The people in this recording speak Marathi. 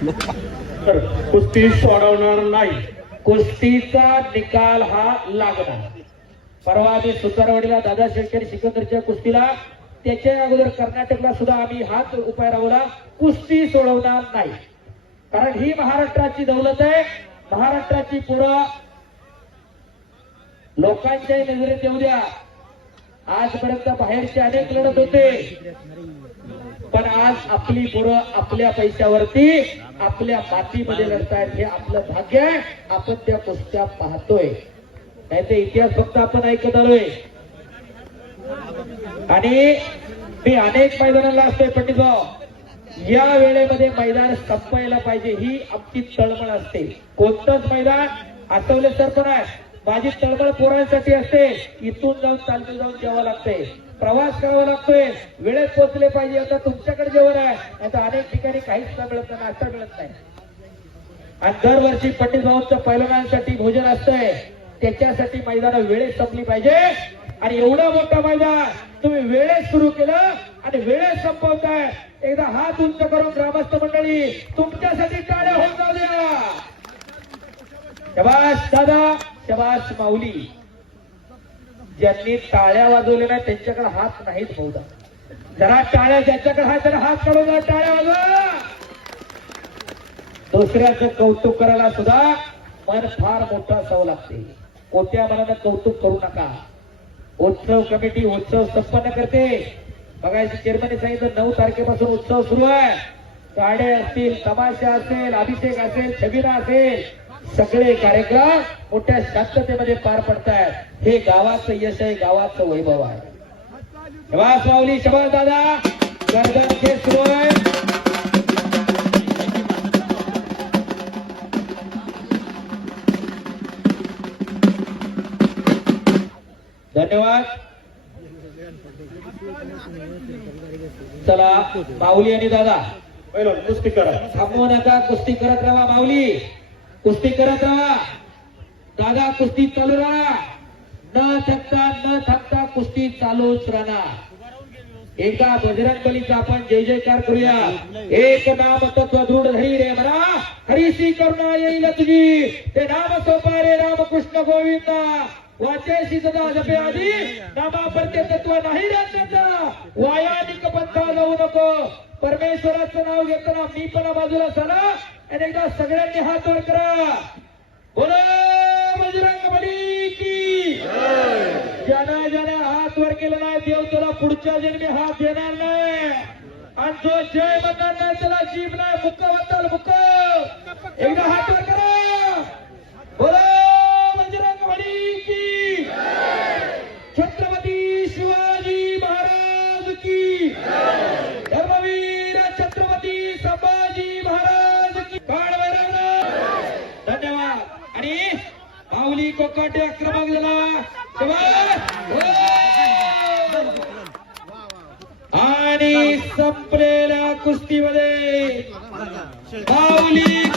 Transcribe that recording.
तर कुस्ती सोडवणार नाही. कुस्तीचा निकाल हा लागणार. परवा आम्ही सुतारवाडीला दादा शेळके सिकंदरच्या कुस्तीला, त्याच्या अगोदर कर्नाटकला सुद्धा आम्ही हाच उपाय राबवला, कुस्ती सोडवणार नाही. कारण ही महाराष्ट्राची दौलत आहे. महाराष्ट्राची पुढं लोकांच्या नजरेत येऊ द्या. आजपर्यंत बाहेरचे अनेक लढत होते, पण आज आपली पुढं आपल्या पैशावरती आपल्या मातीमध्ये लढतायत. हे आपलं भाग्य आहे. आपण त्या कुस्त्या पाहतोय, नाही ते इतिहास फक्त आपण ऐकत आलोय. आणि मी अनेक मैदानाला असतोय पंडितभाऊ, या वेळेमध्ये मैदान संपायला पाहिजे ही आमची तळमळ असते. कोणतंच मैदान आठवले सर पण आहे, माझी तळमळ पोरांसाठी असते. इथून जाऊन चालते जाऊन जेवावं लागतंय, प्रवास करावा लागतोय, वेळेत पोहोचले पाहिजे. आता तुमच्याकडे जेवण आहे, नाही तर अनेक ठिकाणी काहीच मिळत नाही, नाश्ता मिळत नाही. आणि दरवर्षी पंडित भाऊंच्या पैलवानांसाठी भोजन असतंय, त्याच्यासाठी मैदान वेळेत संपली पाहिजे. आणि एवढं मोठं मैदान तुम्ही वेळेत सुरू केलं आणि वेळेत संपवताय. एकदा हात उंच करून ग्रामस्थ मंडळी तुमच्यासाठी टाळ्या होऊन जाऊ द्या. शबाश दादा, शबाश माऊली. ज्यांनी टाळ्या वाजवल्या नाही त्यांच्याकडे हात नाहीत बहुधा. जरा टाळ्या ज्यांच्याकडे हात, जरा हात काढून जरा टाळ्या वाजवा. दुसऱ्याचं कौतुक करायला सुद्धा मन फार मोठं असावं लागते. कोट्या मनानं कौतुक करू नका. उत्सव कमिटी उत्सव संपन्न करते. बघायची चेअरमॅनने सांगितलं 9 तारखेपासून उत्सव सुरू आहे. गाड्या असतील, तमाशा असेल, अभिषेक असेल, छबिना असेल, सगळे कार्यक्रम मोठ्या शांततेमध्ये पार पडतायत. हे गावाचं यश आहे, गावाचं वैभव आहे. शबाश माऊली, शबाश दादा. गर्दन खेळ सुरू आहे. धन्यवाद. चला माऊली आणि दादा पहिलं कुस्ती करा. थांबवू नका, कुस्ती करत राहा. माऊली कुस्ती करत राहा, दादा कुस्ती चालू राहा. न थकता कुस्ती चालूच राहणार. एका बजरंग बलीचा आपण जय जयकार करूया. एक नाम तत्व दृढ धरी रे मरा, हरीशी करुणा येईल तुझी. ते नाम सोपा रे रामकृष्ण गोविंदा. वाचेशी सदा जपे आधी, नामा परते तत्व नाही राहण्याचा. वायानिक पंथा जाऊ नको. परमेश्वराचं नाव घेताना मी पण बाजूला चला आणि एकदा सगळ्यांनी हात वर करा. बोलो बजरंग बली की. ज्याने हात वर केला नाही देव त्याला पुढच्या जन्मी हात देणार नाही. आणि जो जय म्हणणार नाही त्याला जीभ नाही. मुक्क म्हणताल मुक्क. एकदा हात वर करा. बोलो बजरंग बली की. छत्रपती शिवाजी महाराज की. धर्मवीर छत्रपती संभाजी महाराज की. धन्यवाद. आणि माऊली कोकाटे आक्रमक झाला. आणि संपलेल्या कुस्तीमध्ये माऊली